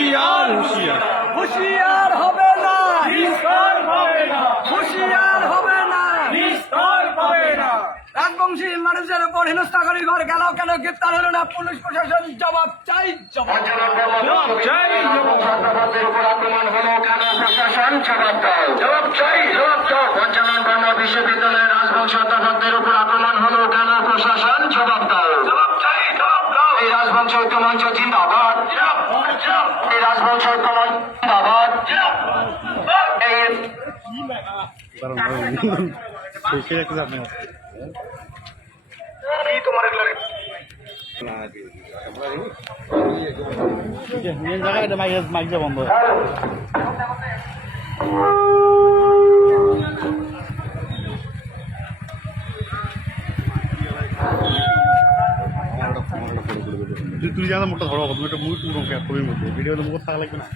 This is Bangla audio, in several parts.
হুঁশিয়ার হুঁশিয়ার হুঁশিয়ার হবে না, নিস্তার পাবে না, হুঁশিয়ার হবে না। নিস্তার পাবে না। রাজবংশী মানুষের উপর হেনস্থাকারী ঘর গেল কেন, গ্রেপ্তার হলো না পুলিশ প্রশাসন? জবাব চাই, জবাব। জবাব চাই, জবাব। ছাত্রছাত্রীদের উপর আক্রমণ হলো কেন, প্রশাসন জবাব দাও। জবাব চাই, জবাব দাও। পঞ্চানন বাংলা বিশ্ববিদ্যালয়ের রাজবংশী অধ্যাপকদের উপর আক্রমণ হলো কেন, প্রশাসন জবাব দাও। জবাব চাই, জবাব দাও। এই রাজবংশ ঐক্য মঞ্চ জিন্দাবাদ, এই রাজবংশ ঐক্য মঞ্চ জিন্দাবাদ। এই কি তোমার এগুলো মাইক বন্ধ তুই জানা মোটা ধরো তুমি একটা মুখ টুকরো ছবির মধ্যে ভিডিও তো মুখ থাকা লাগবে না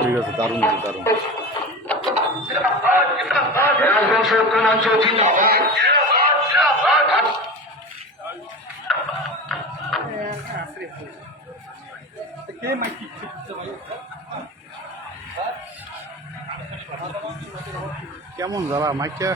ঠিক আছে দারুণ দারুণ রাজবংশ ঐক্য মঞ্চ জিন্দাবাদ। কেমন জ্বালা মাইকটা